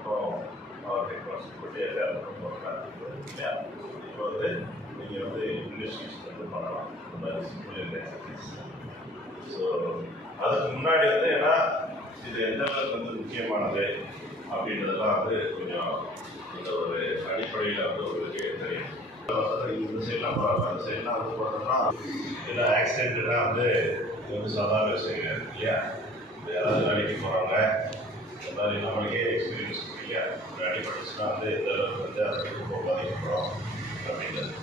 அதுக்கப்புறம் அவர் ரெக்வஸ்ட் போட்டு இல்லையா. இப்போ நீங்கள் இன்வெஸ்டிகேஷன் பண்ணலாம் இந்த மாதிரி சிம்பிள் எக்ஸசைஸ். ஸோ அதுக்கு முன்னாடி ஏன்னா இது எந்த அளவுக்கு முக்கியமானது அப்படின்றதெல்லாம் கொஞ்சம் இந்த ஒரு அடிப்படையில் உங்களுக்கு தெரியும். இந்த சைட்லாம் போகிறாங்க, அந்த சைட்லாம் போகிறதுனா ஏன்னா ஆக்சிடென்ட்னா சாதாரண விஷயங்க இல்லையா. யாராவது வேலைக்கு போகிறாங்க இந்த மாதிரி நம்மளுக்கே எக்ஸ்பீரியன்ஸ் இல்லையா. ஒரு அடிப்படைச்சுன்னா எந்த அளவுக்கு அதுக்கு ரொம்ப பாதிக்கப்படுறோம் அப்படின்றது.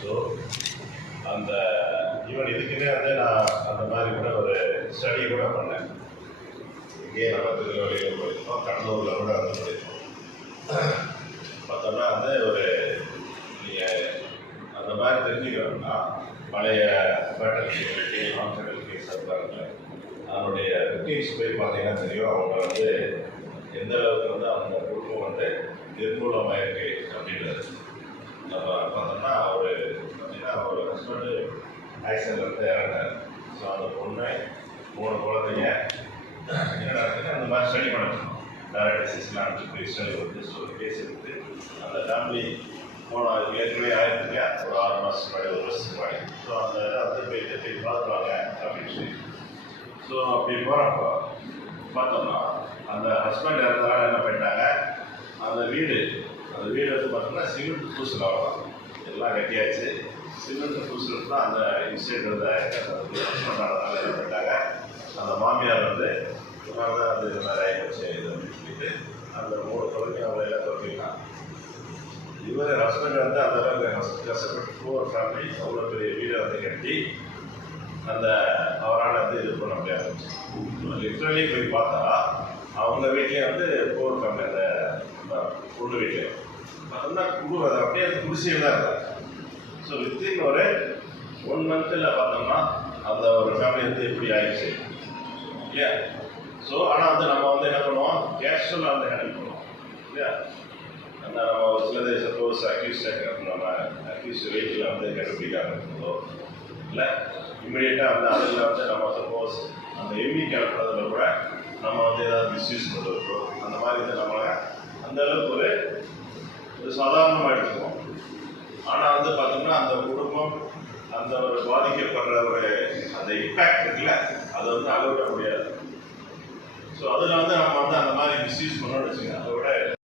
ஸோ அந்த ஈவன் இதுக்குன்னே நான் அந்த மாதிரி கூட ஒரு ஸ்டடி கூட பண்ணேன். இங்கேயே நம்ம திருநெல்வேலியில் போயிருக்கோம், கடலூரில் கூட போயிருக்கோம். பார்த்தோம்னா ஒரு நீங்கள் அந்த மாதிரி தெரிஞ்சுக்கிறோம்னா பழைய பேட்டல் கேஸ் ஹாஸ்பிட்டல் கேஸ் இருக்காங்க, அதனுடைய விக்டிம்ஸ் போய் பார்த்தீங்கன்னா தெரியும். அவங்க எந்த அளவுக்கு அவங்க குடும்பம் நிர்மூலமாயிருக்கு அப்படின்றது. நம்ம பார்த்தோம்னா பார்த்தீங்கன்னா ஒரு ஹஸ்பண்டு ஆக்சிடென்ட் இறந்தார். ஸோ அந்த பொண்ணு 3 குழந்தைங்க என்ன அந்த மாதிரி ஸ்டடி பண்ணிருக்கோம். டயபெட்டிஸ்லாம் போய் ஸ்டடி ஒரு கேஸ் எடுத்து அந்த ஃபேமிலி ஏற்கனவே ஆயிருக்குங்க ஒரு 6 மாதத்துக்கு முன்னாடி, 1 வருஷத்துக்கு முன்னாடி. ஸோ அந்த போய் பார்த்துருவாங்க அப்படின்னு சொல்லி. ஸோ அப்படி போகிறப்போ பார்த்தோம்னா அந்த ஹஸ்பண்ட் இறந்தனால என்ன பண்ணிட்டாங்க, அந்த வீடு பார்த்தோம்னா சிமெண்ட் பூசல் அவ்வளோதான், எல்லாம் கட்டியாச்சு. சிமெண்ட் பூசல் தான் அந்த இன்சிடென்ட் ஹஸ்பண்ட் ஆனதுனால என்ன பண்ணிட்டாங்க, அந்த மாமியார் அது மாதிரி ஆகிப்போச்சு இது அப்படின்னு சொல்லிட்டு அந்த 3 குழந்தைங்க அவங்கள எல்லாம் தொடங்கிட்டாங்க. இவர் ஹஸ்பண்ட் அந்த அளவுக்கு கஷ்டப்பட்டு போர் ஃபேமிலி அவ்வளோ பெரிய வீடை கட்டி அந்த அவரால் இது பண்ண முடியாது. லிட்ரலி போய் பார்த்தா அவங்க வீட்லேயே போர் ஃபேமிலி அந்த பொண்ணு வீட்டில் பார்த்தோம்னா அது அப்படியே குடிசையில் தான் இருந்தாங்க. ஸோ வித்தின் ஒரு 1 மந்த்தில் பார்த்தோம்னா அந்த ஒரு ஃபேமிலி எப்படி ஆயிடுச்சு இல்லையா. ஸோ ஆனால் நம்ம என்ன பண்ணுவோம், கேஷுவலாக ஹேண்டில் பண்ணுவோம் இல்லையா. அந்த நம்ம ஒரு சிலது சப்போஸ் நம்ம அக்யூஸ்ட் வெயிட்டில் கண்டுபிடிக்காம இல்லை இம்மிடியட்டாக அதில் நம்ம சப்போஸ் அந்த எம்இ கிளப்புறதுல கூட நம்ம ஏதாவது மிஸ்யூஸ் பண்ணுறதோ அந்த மாதிரி நம்மளை அந்த அளவுக்கு ஒரு சாதாரணமாக எடுத்துக்குவோம். ஆனால் பார்த்தோம்னா அந்த குடும்பம் அந்த ஒரு பாதிக்கப்படுற அந்த இம்பேக்ட் இருக்குல்ல, அதை அளவிட முடியாது. ஸோ அதில் நம்ம அந்த மாதிரி மிஸ்யூஸ் பண்ணோன்னு வச்சுக்கோங்க,